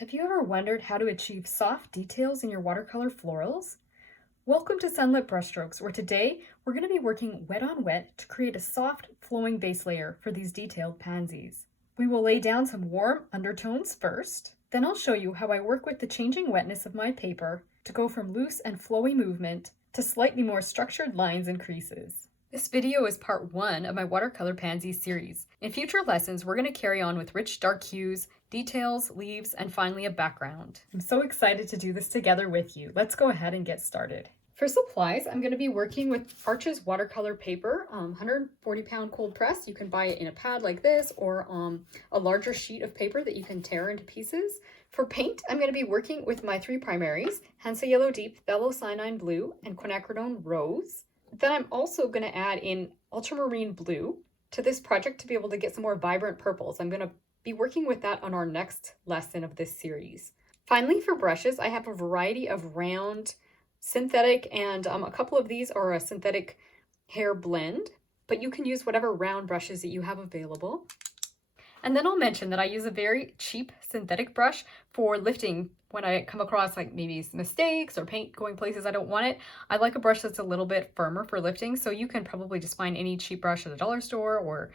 Have you ever wondered how to achieve soft details in your watercolor florals? Welcome to Sunlit Brushstrokes, where today we're going to be working wet on wet to create a soft, flowing base layer for these detailed pansies. We will lay down some warm undertones first, then I'll show you how I work with the changing wetness of my paper to go from loose and flowy movement to slightly more structured lines and creases. This video is part 1 of my Watercolor Pansy series. In future lessons, we're going to carry on with rich dark hues, details, leaves, and finally a background. I'm so excited to do this together with you. Let's go ahead and get started. For supplies, I'm going to be working with Arches watercolor paper, 140-pound cold press. You can buy it in a pad like this or a larger sheet of paper that you can tear into pieces. For paint, I'm going to be working with my 3 primaries, Hansa Yellow Deep, Phthalo Cyanine Blue, and Quinacridone Rose. Then I'm also going to add in ultramarine blue to this project to be able to get some more vibrant purples. I'm going to be working with that on our next lesson of this series. Finally, for brushes, I have a variety of round, synthetic, and a couple of these are a synthetic hair blend, but you can use whatever round brushes that you have available. And then I'll mention that I use a very cheap synthetic brush for lifting when I come across like maybe mistakes or paint going places I don't want it. I like a brush that's a little bit firmer for lifting, so you can probably just find any cheap brush at a dollar store or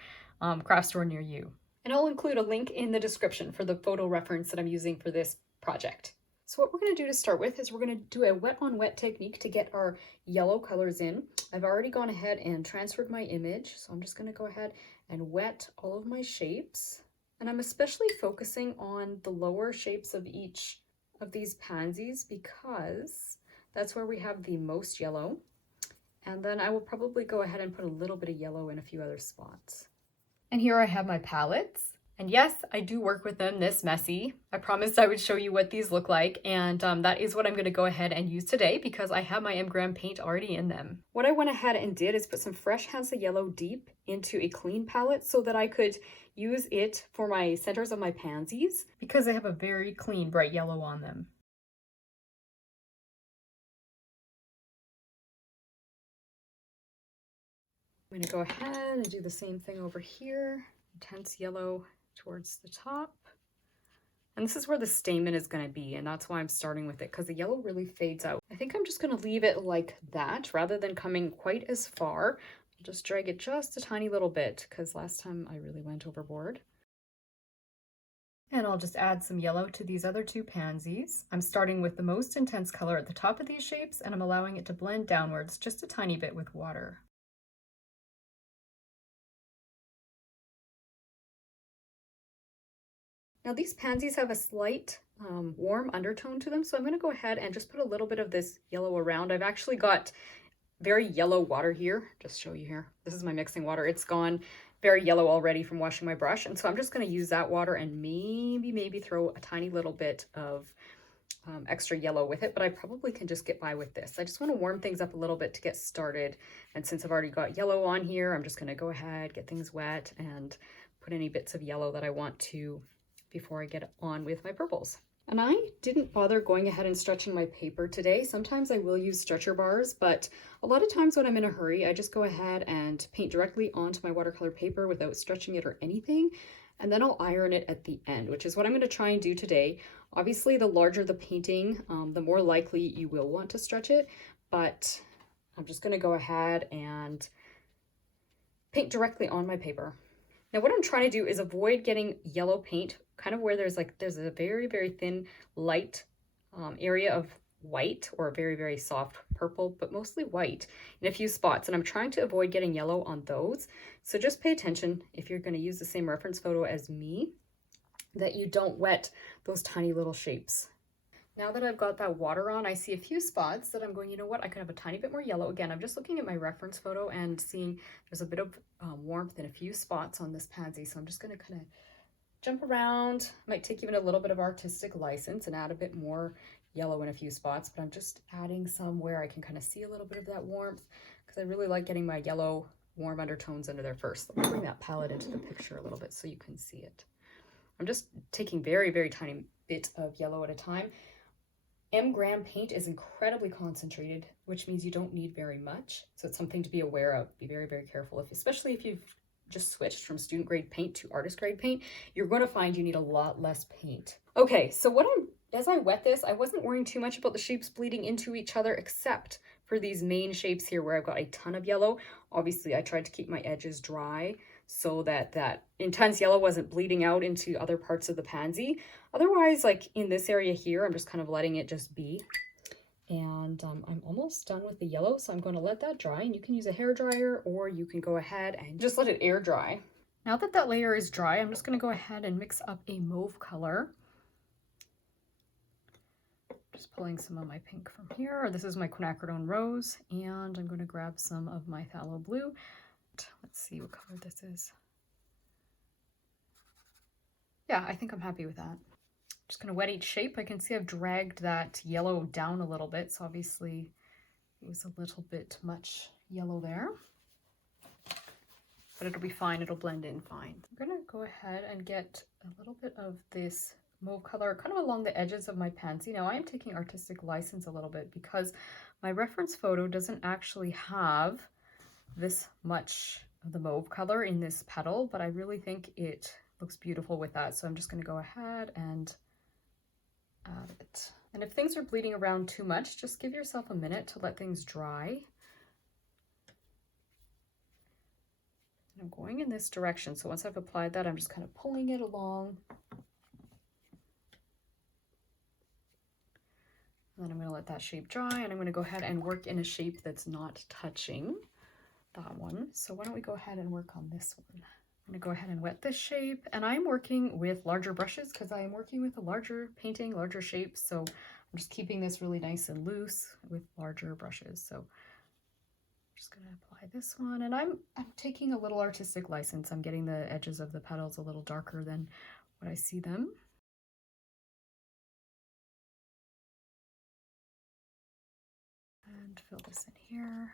craft store near you. And I'll include a link in the description for the photo reference that I'm using for this project. So what we're going to do to start with is we're going to do a wet on wet technique to get our yellow colors in. I've already gone ahead and transferred my image, so I'm just going to go ahead and wet all of my shapes. And I'm especially focusing on the lower shapes of each of these pansies because that's where we have the most yellow. And then I will probably go ahead and put a little bit of yellow in a few other spots. And here I have my palettes. And yes, I do work with them this messy. I promised I would show you what these look like, and that is what I'm going to go ahead and use today because I have my M-Gram paint already in them. What I went ahead and did is put some fresh Hansa Yellow Deep into a clean palette so that I could use it for my centers of my pansies because they have a very clean bright yellow on them. I'm going to go ahead and do the same thing over here. Intense yellow towards the top. And this is where the stamen is going to be, and that's why I'm starting with it, because the yellow really fades out. I think I'm just going to leave it like that rather than coming quite as far. I'll just drag it just a tiny little bit because last time I really went overboard. And I'll just add some yellow to these other 2 pansies. I'm starting with the most intense color at the top of these shapes, and I'm allowing it to blend downwards just a tiny bit with water. Now these pansies have a slight warm undertone to them, so I'm going to go ahead and just put a little bit of this yellow around. I've actually got very yellow water here. Just show you here. This is my mixing water. It's gone very yellow already from washing my brush, and so I'm just going to use that water and maybe throw a tiny little bit of extra yellow with it, but I probably can just get by with this. I just want to warm things up a little bit to get started, and since I've already got yellow on here, I'm just going to go ahead, get things wet, and put any bits of yellow that I want to before I get on with my purples. And I didn't bother going ahead and stretching my paper today. Sometimes I will use stretcher bars, but a lot of times when I'm in a hurry, I just go ahead and paint directly onto my watercolor paper without stretching it or anything. And then I'll iron it at the end, which is what I'm going to try and do today. Obviously, the larger the painting, the more likely you will want to stretch it, but I'm just going to go ahead and paint directly on my paper. Now what I'm trying to do is avoid getting yellow paint kind of where there's a very thin light area of white or a very soft purple, but mostly white in a few spots, and I'm trying to avoid getting yellow on those. So just pay attention if you're going to use the same reference photo as me that you don't wet those tiny little shapes. Now that I've got that water on, I see a few spots that I'm going, you know what, I could have a tiny bit more yellow. Again, I'm just looking at my reference photo and seeing there's a bit of warmth in a few spots on this pansy. So I'm just going to kind of jump around. Might take even a little bit of artistic license and add a bit more yellow in a few spots, but I'm just adding some where I can kind of see a little bit of that warmth because I really like getting my yellow warm undertones under there first. Let me bring that palette into the picture a little bit so you can see it. I'm just taking very tiny bit of yellow at a time. M-Gram paint is incredibly concentrated, which means you don't need very much. So it's something to be aware of. Be very careful, especially if you've just switched from student grade paint to artist grade paint, you're going to find you need a lot less paint. Okay, so as I wet this, I wasn't worrying too much about the shapes bleeding into each other, except for these main shapes here where I've got a ton of yellow. Obviously, I tried to keep my edges dry so that that intense yellow wasn't bleeding out into other parts of the pansy. Otherwise, like in this area here, I'm just kind of letting it just be. And I'm almost done with the yellow, so I'm going to let that dry, and you can use a hair dryer or you can go ahead and just let it air dry. Now that that layer is dry, I'm just going to go ahead and mix up a mauve color. Just pulling some of my pink from here. This is my quinacridone rose, and I'm going to grab some of my phthalo blue. Let's see what color this is. Yeah, I think I'm happy with that. Just going to wet each shape. I can see I've dragged that yellow down a little bit, so obviously it was a little bit much yellow there. But it'll be fine, it'll blend in fine. I'm going to go ahead and get a little bit of this mauve color kind of along the edges of my pansy. Now I am taking artistic license a little bit because my reference photo doesn't actually have this much of the mauve color in this petal, but I really think it looks beautiful with that. So I'm just going to go ahead and add it. And if things are bleeding around too much, just give yourself a minute to let things dry. And I'm going in this direction. So once I've applied that, I'm just kind of pulling it along. And then I'm going to let that shape dry, and I'm going to go ahead and work in a shape that's not touching that one. So why don't we go ahead and work on this one? I'm going to go ahead and wet this shape, and I'm working with larger brushes because I am working with a larger painting, larger shapes. So I'm just keeping this really nice and loose with larger brushes. So I'm just going to apply this one, and I'm taking a little artistic license. I'm getting the edges of the petals a little darker than what I see them. And fill this in here.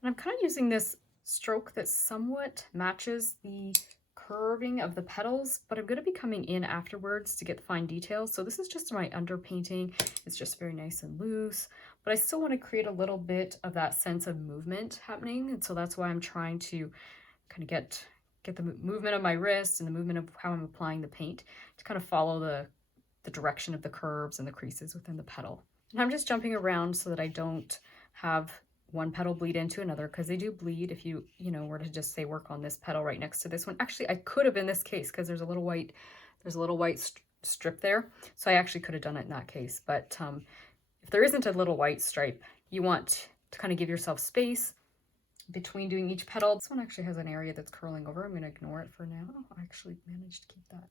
And I'm kind of using this stroke that somewhat matches the curving of the petals, but I'm going to be coming in afterwards to get the fine details. So this is just my underpainting. It's just very nice and loose, but I still want to create a little bit of that sense of movement happening. And so that's why I'm trying to kind of get the movement of my wrist and the movement of how I'm applying the paint to kind of follow the direction of the curves and the creases within the petal. And I'm just jumping around so that I don't have one petal bleed into another, because they do bleed if you were to just say work on this petal right next to this one. Actually, I could have in this case, because there's a little white strip there, so I actually could have done it in that case. But if there isn't a little white stripe, you want to kind of give yourself space between doing each petal. This one actually has an area that's curling over. I'm going to ignore it for now. I actually managed to keep that.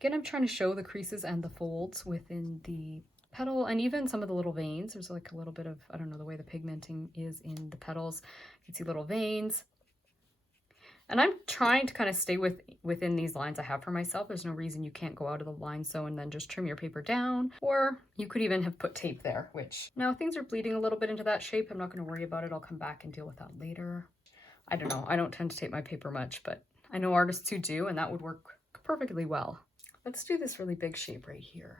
Again, I'm trying to show the creases and the folds within the petal, and even some of the little veins. There's like a little bit of, I don't know, the way the pigmenting is in the petals. You can see little veins. And I'm trying to kind of stay within these lines I have for myself. There's no reason you can't go out of the line so and then just trim your paper down. Or you could even have put tape there, which now things are bleeding a little bit into that shape. I'm not going to worry about it. I'll come back and deal with that later. I don't know. I don't tend to tape my paper much, but I know artists who do, and that would work perfectly well. Let's do this really big shape right here.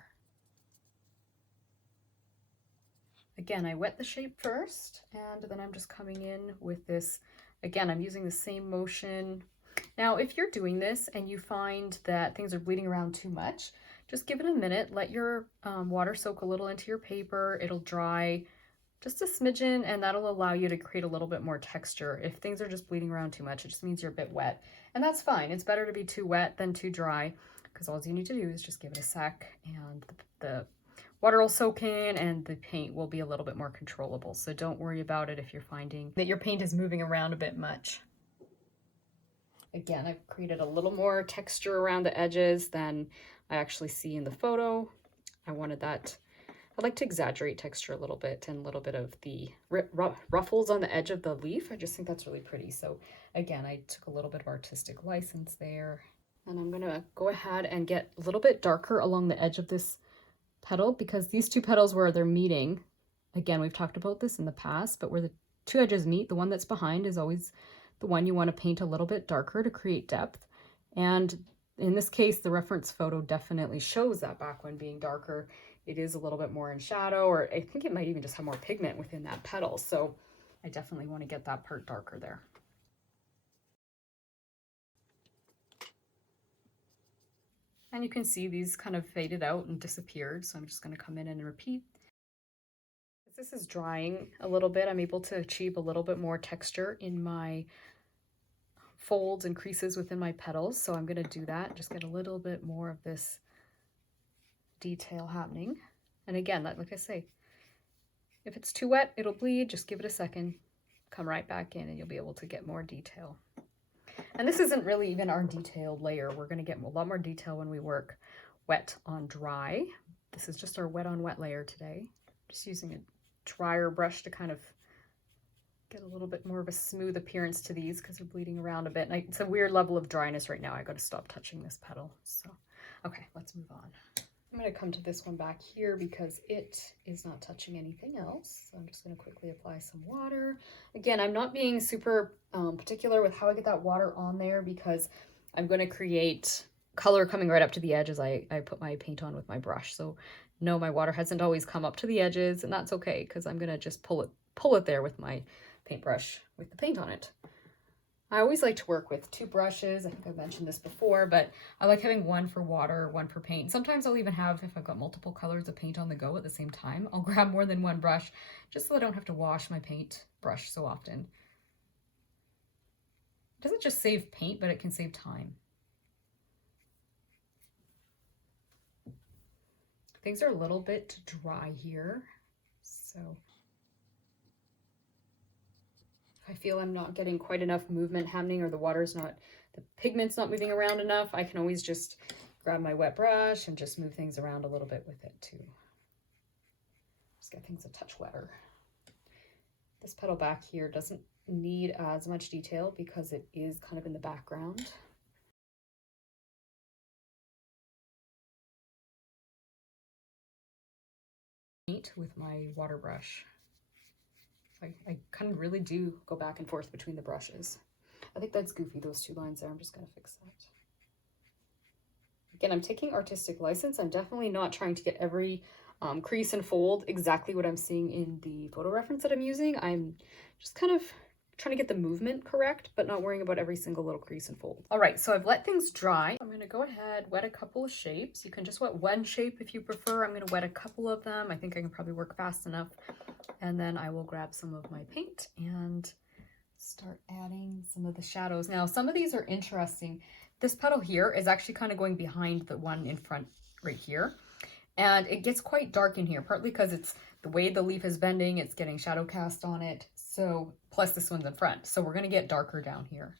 Again, I wet the shape first, and then I'm just coming in with this. Again, I'm using the same motion. Now, if you're doing this and you find that things are bleeding around too much, just give it a minute. Let your water soak a little into your paper. It'll dry just a smidgen, and that'll allow you to create a little bit more texture. If things are just bleeding around too much, it just means you're a bit wet, and that's fine. It's better to be too wet than too dry, because all you need to do is just give it a sec, and the water will soak in and the paint will be a little bit more controllable. So don't worry about it if you're finding that your paint is moving around a bit much. Again, I've created a little more texture around the edges than I actually see in the photo. I wanted that. I like to exaggerate texture a little bit, and a little bit of the ruffles on the edge of the leaf. I just think that's really pretty. So again, I took a little bit of artistic license there. And I'm going to go ahead and get a little bit darker along the edge of this petal, because these two petals where they're meeting, again, we've talked about this in the past, but where the two edges meet, the one that's behind is always the one you want to paint a little bit darker to create depth. And In this case, the reference photo definitely shows that back one being darker. It is a little bit more in shadow, or I think it might even just have more pigment within that petal. So I definitely want to get that part darker there. And you can see these kind of faded out and disappeared. So I'm just going to come in and repeat. As this is drying a little bit, I'm able to achieve a little bit more texture in my folds and creases within my petals. So I'm going to do that, just get a little bit more of this detail happening. And again, like I say, if it's too wet, it'll bleed. Just give it a second, come right back in, and you'll be able to get more detail. And this isn't really even our detailed layer. We're going to get a lot more detail when we work wet on dry. This is just our wet on wet layer today. Just using a drier brush to kind of get a little bit more of a smooth appearance to these because they're bleeding around a bit. And it's a weird level of dryness right now. I got to stop touching this petal. So, okay, let's move on. I'm going to come to this one back here because it is not touching anything else. So I'm just going to quickly apply some water. Again, I'm not being super particular with how I get that water on there because I'm going to create color coming right up to the edge as I put my paint on with my brush. So no, my water hasn't always come up to the edges, and that's okay because I'm going to just pull it there with my paintbrush with the paint on it. I always like to work with two brushes. I think I've mentioned this before, but I like having one for water, one for paint. Sometimes I'll even have, if I've got multiple colors of paint on the go at the same time, I'll grab more than one brush just so I don't have to wash my paint brush so often. It doesn't just save paint, but it can save time. Things are a little bit dry here, so I feel I'm not getting quite enough movement happening, or the pigment's not moving around enough, I can always just grab my wet brush and just move things around a little bit with it too. Just get things a touch wetter. This petal back here doesn't need as much detail because it is kind of in the background. With my water brush. I kind of really do go back and forth between the brushes. I think that's goofy, those two lines there. I'm just going to fix that. Again, I'm taking artistic license. I'm definitely not trying to get every crease and fold exactly what I'm seeing in the photo reference that I'm using. I'm just kind of trying to get the movement correct, but not worrying about every single little crease and fold. All right, so I've let things dry. I'm going to go ahead, wet a couple of shapes. You can just wet one shape if you prefer. I'm going to wet a couple of them. I think I can probably work fast enough. And then I will grab some of my paint and start adding some of the shadows. Now, some of these are interesting. This petal here is actually kind of going behind the one in front right here. And it gets quite dark in here, partly because it's the way the leaf is bending, it's getting shadow cast on it. So, plus this one's in front. So we're going to get darker down here.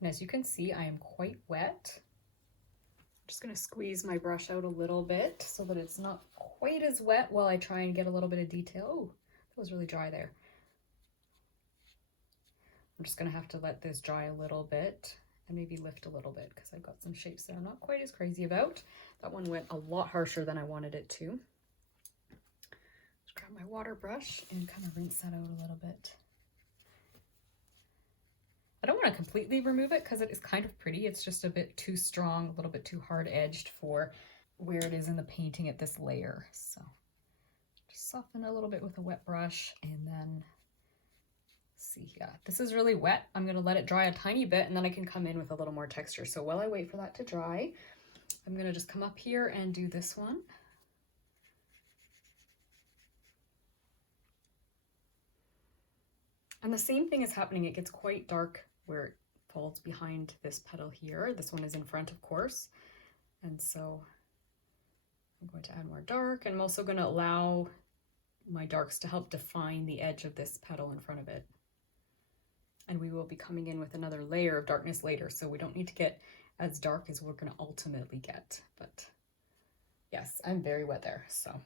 And as you can see, I am quite wet. I'm just going to squeeze my brush out a little bit so that it's not quite as wet while I try and get a little bit of detail. Oh, that was really dry there. I'm just going to have to let this dry a little bit and maybe lift a little bit because I've got some shapes that I'm not quite as crazy about. That one went a lot harsher than I wanted it to. Just grab my water brush and kind of rinse that out a little bit. I don't want to completely remove it because it is kind of pretty. It's just a bit too strong, a little bit too hard edged for where it is in the painting at this layer. So just soften a little bit with a wet brush and then see, yeah, this is really wet. I'm going to let it dry a tiny bit and then I can come in with a little more texture. So while I wait for that to dry, I'm going to just come up here and do this one. And the same thing is happening. It gets quite dark where it falls behind this petal here. This one is in front, of course. And so I'm going to add more dark, and I'm also going to allow my darks to help define the edge of this petal in front of it. And we will be coming in with another layer of darkness later, so we don't need to get as dark as we're going to ultimately get. But yes, I'm very wet there. So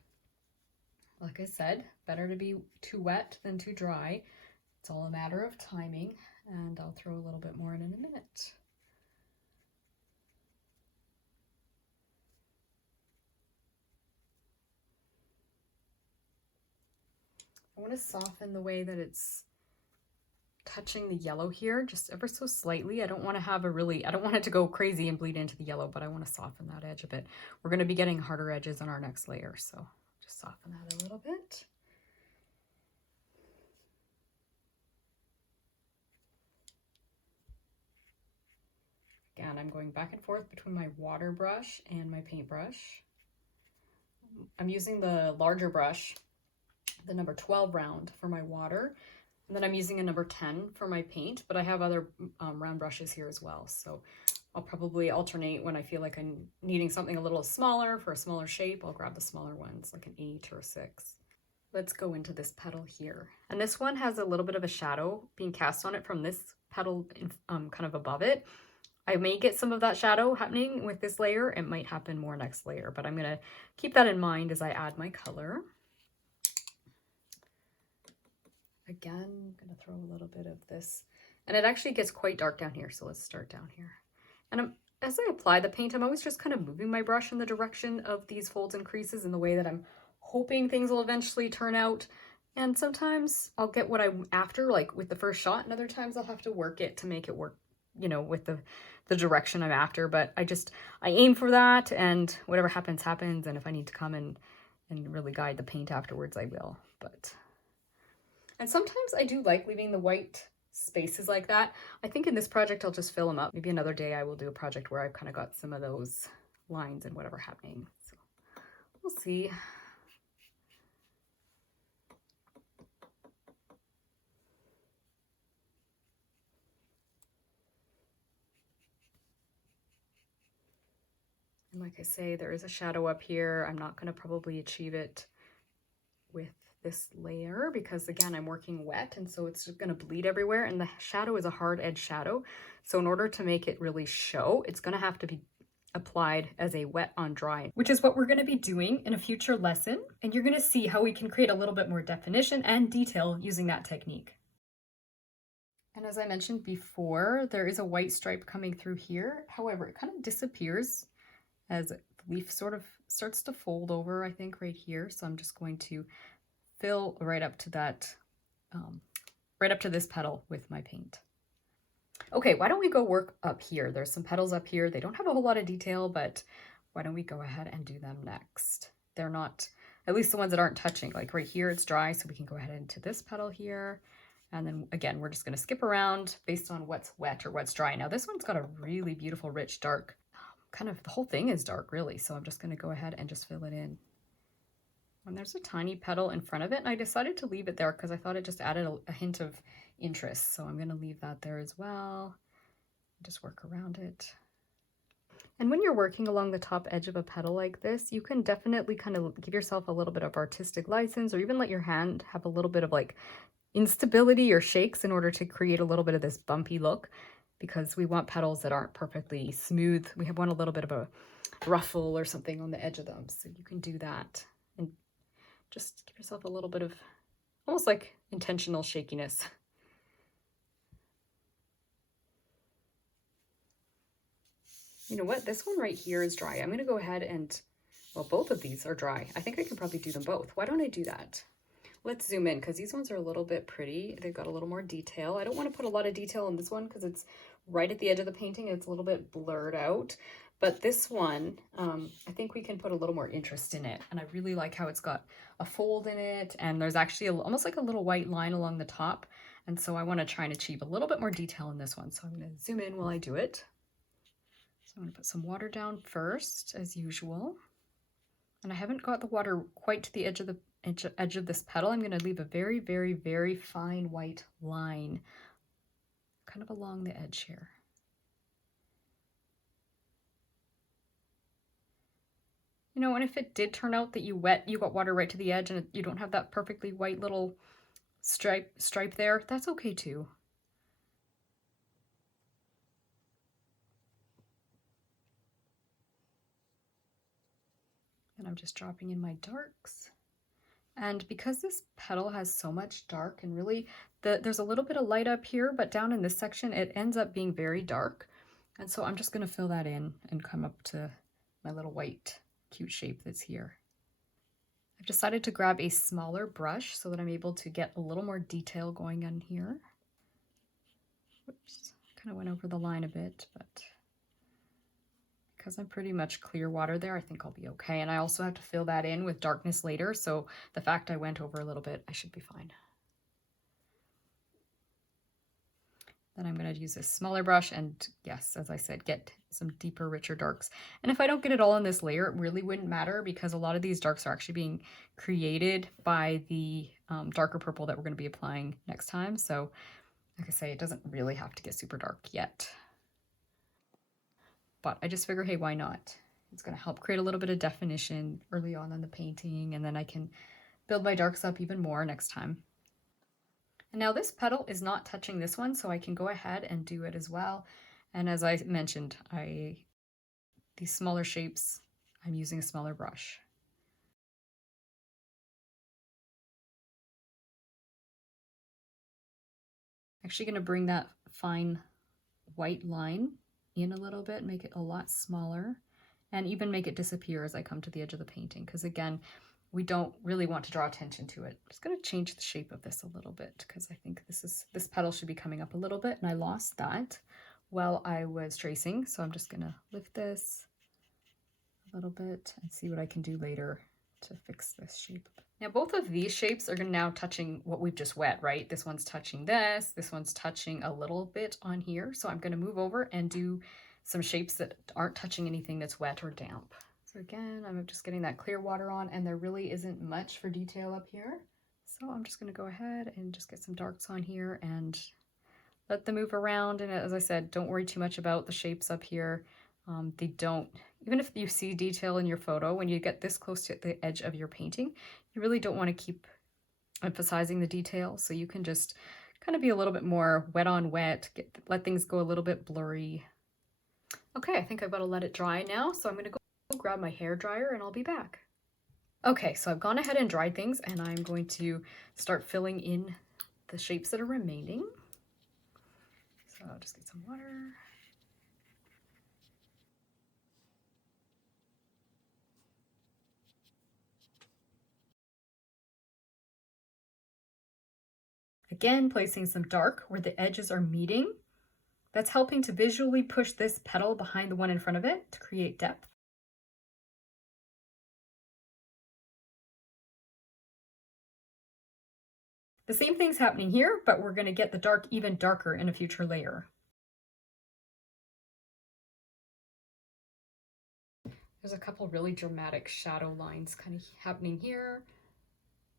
like I said, better to be too wet than too dry. It's all a matter of timing, and I'll throw a little bit more in a minute. I want to soften the way that it's touching the yellow here just ever so slightly. I don't want to have a really, I don't want it to go crazy and bleed into the yellow, but I want to soften that edge a bit. We're going to be getting harder edges on our next layer, so just soften that a little bit. Again, I'm going back and forth between my water brush and my paintbrush. I'm using the larger brush, the number 12 round for my water, and then I'm using a number 10 for my paint, but I have other round brushes here as well. So I'll probably alternate when I feel like I'm needing something a little smaller for a smaller shape. I'll grab the smaller ones, like an 8 or a 6. Let's go into this petal here. And this one has a little bit of a shadow being cast on it from this petal kind of above it. I may get some of that shadow happening with this layer. It might happen more next layer, but I'm gonna keep that in mind as I add my color. Again, I'm gonna throw a little bit of this, and it actually gets quite dark down here. So let's start down here. And as I apply the paint, I'm always just kind of moving my brush in the direction of these folds and creases in the way that I'm hoping things will eventually turn out. And sometimes I'll get what I'm after, like with the first shot, and other times I'll have to work it to make it work, you know, with the direction I'm after. But I aim for that, and whatever happens, happens. And if I need to come and really guide the paint afterwards, I will. And sometimes I do like leaving the white spaces like that. I think in this project, I'll just fill them up. Maybe another day I will do a project where I've kind of got some of those lines and whatever happening. So we'll see. And like I say, there is a shadow up here. I'm not going to probably achieve it with this layer because, again, I'm working wet, and so it's just going to bleed everywhere, and the shadow is a hard edge shadow. So in order to make it really show, it's going to have to be applied as a wet on dry, which is what we're going to be doing in a future lesson. And you're going to see how we can create a little bit more definition and detail using that technique. And as I mentioned before, there is a white stripe coming through here. However, it kind of disappears as the leaf sort of starts to fold over, I think, right here. So I'm just going to fill right up to that, right up to this petal with my paint. Okay, why don't we go work up here? There's some petals up here. They don't have a whole lot of detail, but why don't we go ahead and do them next? They're not, at least the ones that aren't touching, like right here, it's dry. So we can go ahead into this petal here. And then again, we're just gonna skip around based on what's wet or what's dry. Now this one's got a really beautiful, rich, dark, kind of the whole thing is dark really. So I'm just gonna go ahead and just fill it in. And there's a tiny petal in front of it, and I decided to leave it there because I thought it just added a hint of interest. So I'm going to leave that there as well. Just work around it. And when you're working along the top edge of a petal like this, you can definitely kind of give yourself a little bit of artistic license, or even let your hand have a little bit of like instability or shakes in order to create a little bit of this bumpy look, because we want petals that aren't perfectly smooth. We want a little bit of a ruffle or something on the edge of them. So you can do that. And just give yourself a little bit of almost like intentional shakiness. You know what? This one right here is dry. I'm going to go ahead and, well, both of these are dry. I think I can probably do them both. Why don't I do that? Let's zoom in because these ones are a little bit pretty. They've got a little more detail. I don't want to put a lot of detail in this one because it's right at the edge of the painting. It's a little bit blurred out. But this one, I think we can put a little more interest in it. And I really like how it's got a fold in it. And there's actually almost like a little white line along the top. And so I want to try and achieve a little bit more detail in this one. So I'm going to zoom in while I do it. So I'm going to put some water down first, as usual. And I haven't got the water quite to the edge of this petal. I'm going to leave a very, very, very fine white line kind of along the edge here. You know, and if it did turn out that you got water right to the edge and you don't have that perfectly white little stripe there, that's okay too. And I'm just dropping in my darks. And because this petal has so much dark, and really there's a little bit of light up here, but down in this section, it ends up being very dark. And so I'm just gonna fill that in and come up to my little white cute shape that's here. I've decided to grab a smaller brush so that I'm able to get a little more detail going on here. Oops, kind of went over the line a bit, but because I'm pretty much clear water there, I think I'll be okay. And I also have to fill that in with darkness later, so the fact I went over a little bit, I should be fine. Then I'm going to use this smaller brush and, yes, as I said, get some deeper, richer darks. And if I don't get it all in this layer, it really wouldn't matter because a lot of these darks are actually being created by the darker purple that we're going to be applying next time. So, like I say, it doesn't really have to get super dark yet. But I just figure, hey, why not? It's going to help create a little bit of definition early on in the painting, and then I can build my darks up even more next time. And now this petal is not touching this one, so I can go ahead and do it as well. And as I mentioned, these smaller shapes, I'm using a smaller brush. Actually going to bring that fine white line in a little bit, make it a lot smaller, and even make it disappear as I come to the edge of the painting, because again, we don't really want to draw attention to it. I'm just going to change the shape of this a little bit because I think this petal should be coming up a little bit, and I lost that while I was tracing. So I'm just going to lift this a little bit and see what I can do later to fix this shape. Now both of these shapes are now touching what we've just wet, right? This one's touching this one's touching a little bit on here. So I'm going to move over and do some shapes that aren't touching anything that's wet or damp. So again, I'm just getting that clear water on, and there really isn't much for detail up here. So I'm just going to go ahead and just get some darks on here and let them move around. And as I said, don't worry too much about the shapes up here. They don't, even if you see detail in your photo, when you get this close to the edge of your painting, you really don't want to keep emphasizing the detail. So you can just kind of be a little bit more wet on wet, let things go a little bit blurry. Okay, I think I've got to let it dry now. So I'm going to go grab my hair dryer and I'll be back. Okay, so I've gone ahead and dried things, and I'm going to start filling in the shapes that are remaining. So I'll just get some water. Again, placing some dark where the edges are meeting. That's helping to visually push this petal behind the one in front of it to create depth. The same thing's happening here, but we're going to get the dark even darker in a future layer. There's a couple really dramatic shadow lines kind of happening here.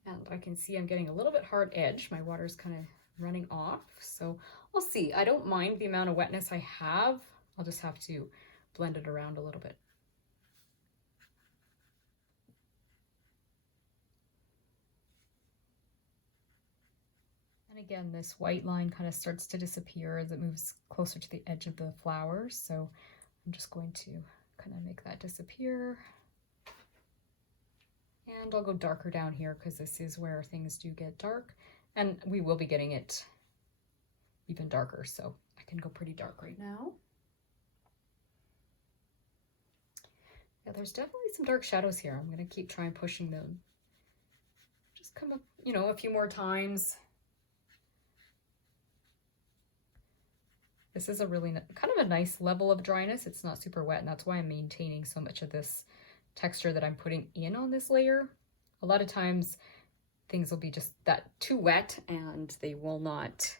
And I can see I'm getting a little bit hard edge. My water's kind of running off. So we'll see. I don't mind the amount of wetness I have. I'll just have to blend it around a little bit. And again, this white line kind of starts to disappear as it moves closer to the edge of the flowers. So I'm just going to kind of make that disappear. And I'll go darker down here because this is where things do get dark. And we will be getting it even darker. So I can go pretty dark right now. Yeah, there's definitely some dark shadows here. I'm going to keep trying pushing them. Just come up, you know, a few more times. This is a really kind of a nice level of dryness. It's not super wet, and that's why I'm maintaining so much of this texture that I'm putting in on this layer. A lot of times things will be just that too wet and they will not,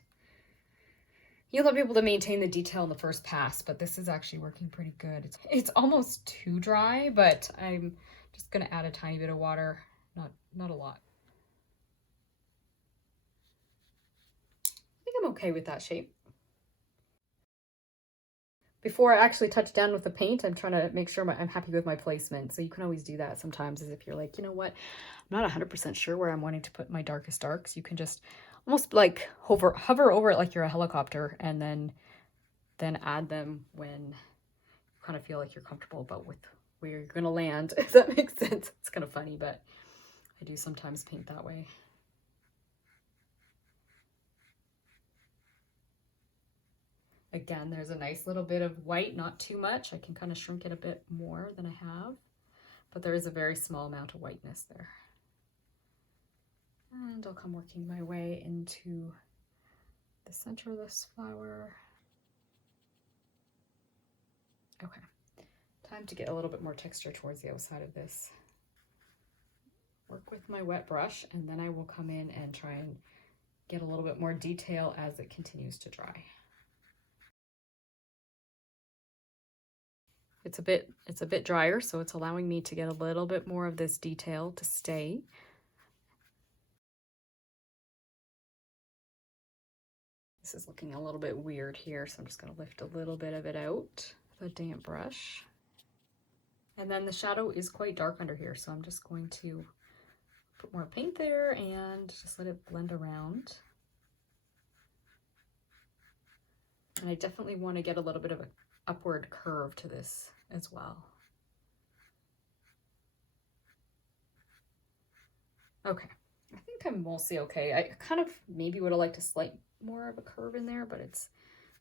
you'll not be able to maintain the detail in the first pass, but this is actually working pretty good. It's almost too dry, but I'm just going to add a tiny bit of water, not a lot. I think I'm okay with that shape. Before I actually touch down with the paint, I'm trying to make sure I'm happy with my placement. So you can always do that sometimes, as if you're like, you know what, I'm not 100% sure where I'm wanting to put my darkest darks. You can just almost like hover over it like you're a helicopter, and then add them when you kind of feel like you're comfortable about with where you're going to land, if that makes sense. It's kind of funny, but I do sometimes paint that way. Again, there's a nice little bit of white, not too much. I can kind of shrink it a bit more than I have, but there is a very small amount of whiteness there. And I'll come working my way into the center of this flower. Okay, time to get a little bit more texture towards the outside of this. Work with my wet brush, and then I will come in and try and get a little bit more detail as it continues to dry. It's a bit drier, so it's allowing me to get a little bit more of this detail to stay. This is looking a little bit weird here, so I'm just going to lift a little bit of it out with a damp brush. And then the shadow is quite dark under here, so I'm just going to put more paint there and just let it blend around. And I definitely want to get a little bit of an upward curve to this as well. Okay, I think I'm mostly okay. I kind of maybe would have liked a slight more of a curve in there, but it's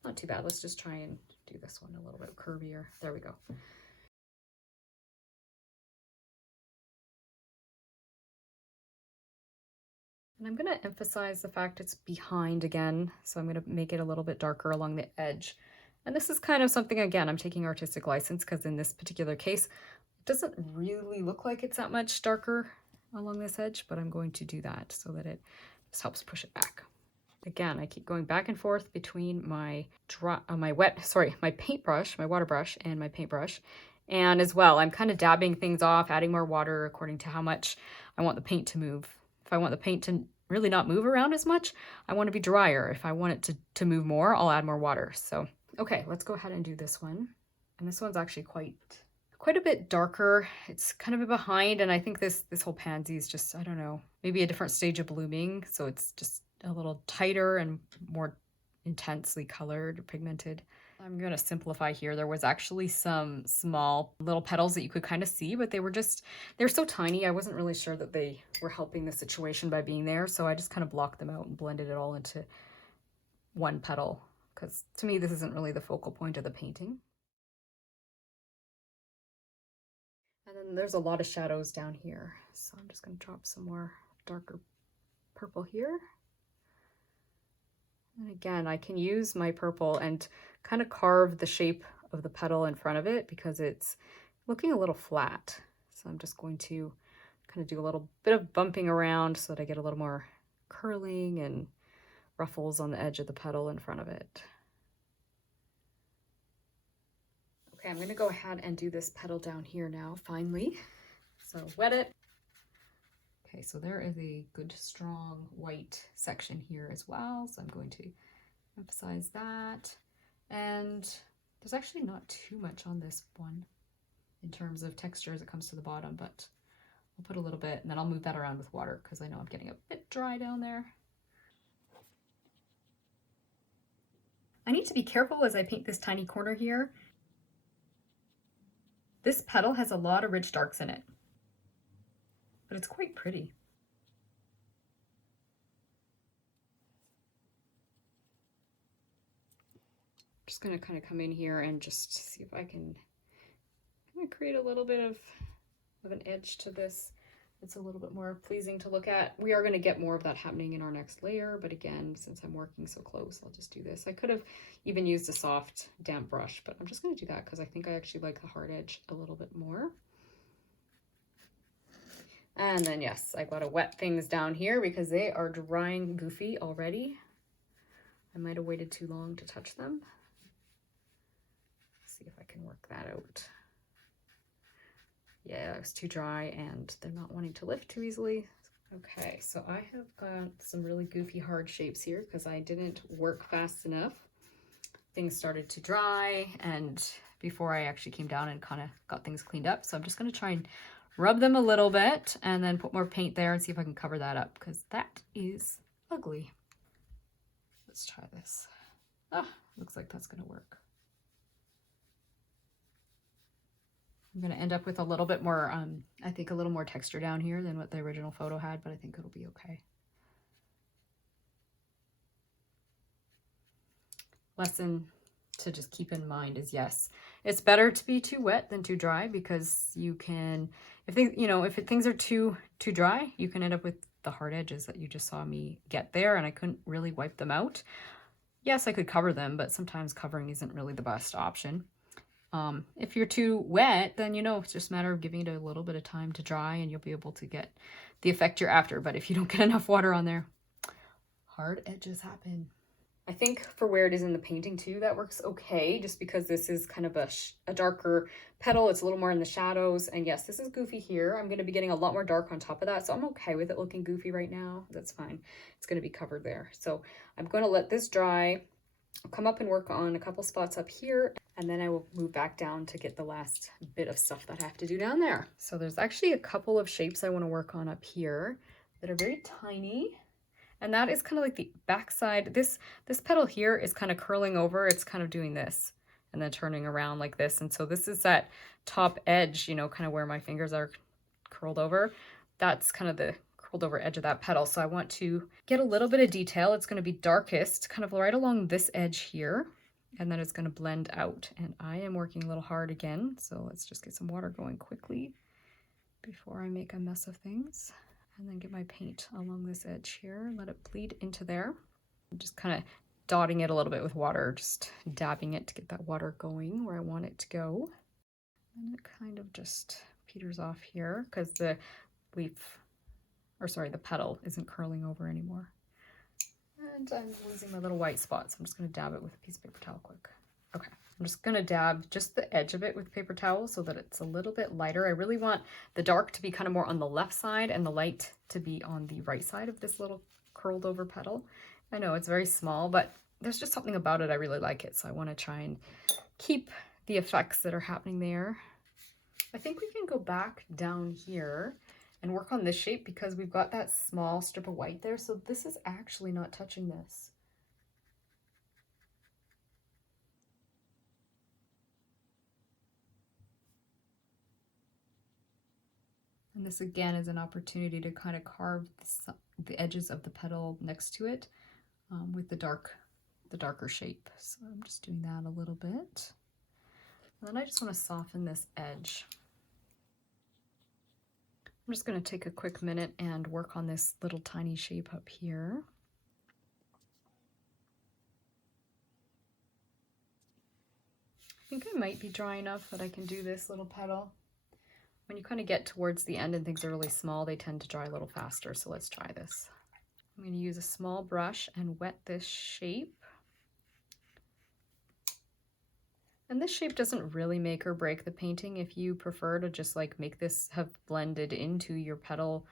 not too bad. Let's just try and do this one a little bit curvier. There we go. And I'm going to emphasize the fact it's behind again, so I'm going to make it a little bit darker along the edge. And this is kind of something, again, I'm taking artistic license because in this particular case, it doesn't really look like it's that much darker along this edge, but I'm going to do that so that it just helps push it back. Again, I keep going back and forth between my paintbrush, my water brush, and my paintbrush. And as well, I'm kind of dabbing things off, adding more water according to how much I want the paint to move. If I want the paint to really not move around as much, I want to be drier. If I want it to move more, I'll add more water. So, okay, let's go ahead and do this one. And this one's actually quite a bit darker. It's kind of a behind, and I think this whole pansy is just, I don't know, maybe a different stage of blooming. So it's just a little tighter and more intensely colored or pigmented. I'm going to simplify here. There was actually some small little petals that you could kind of see, but they're so tiny. I wasn't really sure that they were helping the situation by being there. So I just kind of blocked them out and blended it all into one petal, because to me, this isn't really the focal point of the painting. And then there's a lot of shadows down here. So I'm just going to drop some more darker purple here. And again, I can use my purple and kind of carve the shape of the petal in front of it because it's looking a little flat. So I'm just going to kind of do a little bit of bumping around so that I get a little more curling and ruffles on the edge of the petal in front of it. Okay, I'm going to go ahead and do this petal down here now, finally. So wet it. Okay, so there is a good strong white section here as well, so I'm going to emphasize that. And there's actually not too much on this one in terms of texture as it comes to the bottom, but I'll put a little bit and then I'll move that around with water because I know I'm getting a bit dry down there. I need to be careful as I paint this tiny corner here. This petal has a lot of rich darks in it, but it's quite pretty. I'm just going to kind of come in here and just see if I can create a little bit of an edge to this. It's a little bit more pleasing to look at. We are going to get more of that happening in our next layer, but again, since I'm working so close, I'll just do this. I could have even used a soft, damp brush, but I'm just going to do that because I think I actually like the hard edge a little bit more. And then yes, I got to wet things down here because they are drying goofy already. I might have waited too long to touch them. Let's see if I can work that out. Yeah, it was too dry and they're not wanting to lift too easily. Okay, so I have got some really goofy hard shapes here because I didn't work fast enough. Things started to dry and before I actually came down and kind of got things cleaned up. So I'm just going to try and rub them a little bit and then put more paint there and see if I can cover that up because that is ugly. Let's try this. Ah, looks like that's going to work. I'm going to end up with a little bit more, I think a little more texture down here than what the original photo had, but I think it'll be okay. Lesson to just keep in mind is yes, it's better to be too wet than too dry because you can, if things are too dry, you can end up with the hard edges that you just saw me get there and I couldn't really wipe them out. Yes, I could cover them, but sometimes covering isn't really the best option. If you're too wet, then, you know, it's just a matter of giving it a little bit of time to dry and you'll be able to get the effect you're after. But if you don't get enough water on there, hard edges happen. I think for where it is in the painting too, that works okay, just because this is kind of a darker petal. It's a little more in the shadows. And yes, this is goofy here. I'm going to be getting a lot more dark on top of that. So I'm okay with it looking goofy right now. That's fine. It's going to be covered there. So I'm going to let this dry. I'll come up and work on a couple spots up here, and then I will move back down to get the last bit of stuff that I have to do down there. So there's actually a couple of shapes I want to work on up here that are very tiny. And that is kind of like the backside. This petal here is kind of curling over. It's kind of doing this and then turning around like this. And so this is that top edge, you know, kind of where my fingers are curled over. That's kind of the curled over edge of that petal. So I want to get a little bit of detail. It's going to be darkest kind of right along this edge here. And then it's going to blend out. And I am working a little hard again. So let's just get some water going quickly before I make a mess of things. And then get my paint along this edge here, let it bleed into there. I'm just kind of dotting it a little bit with water, just dabbing it to get that water going where I want it to go. And it kind of just peters off here because the petal isn't curling over anymore. And I'm losing my little white spots. I'm just going to dab it with a piece of paper towel quick. Okay. I'm just going to dab just the edge of it with paper towel so that it's a little bit lighter. I really want the dark to be kind of more on the left side and the light to be on the right side of this little curled over petal. I know it's very small, but there's just something about it. I really like it. So I want to try and keep the effects that are happening there. I think we can go back down here and work on this shape because we've got that small strip of white there. So this is actually not touching this. And this again is an opportunity to kind of carve the edges of the petal next to it with the darker shape. So I'm just doing that a little bit. And then I just want to soften this edge. I'm just going to take a quick minute and work on this little tiny shape up here. I think I might be dry enough that I can do this little petal. When you kind of get towards the end and things are really small, they tend to dry a little faster. So let's try this. I'm going to use a small brush and wet this shape. And this shape doesn't really make or break the painting. If you prefer to just like make this have blended into your petal,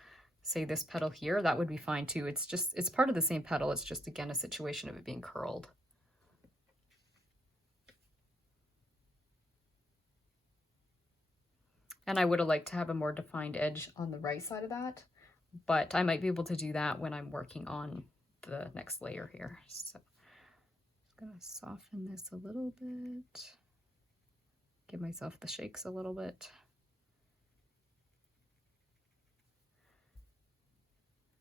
say this petal here, that would be fine too. It's part of the same petal. It's just, again, a situation of it being curled. And I would have liked to have a more defined edge on the right side of that, but I might be able to do that when I'm working on the next layer here. So I'm gonna soften this a little bit, give myself the shakes a little bit.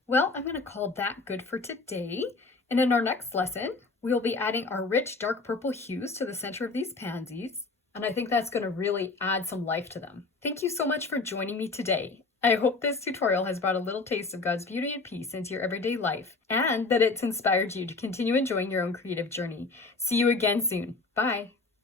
Well, I'm gonna call that good for today. And in our next lesson, we will be adding our rich dark purple hues to the center of these pansies. And I think that's going to really add some life to them. Thank you so much for joining me today. I hope this tutorial has brought a little taste of God's beauty and peace into your everyday life, and that it's inspired you to continue enjoying your own creative journey. See you again soon. Bye.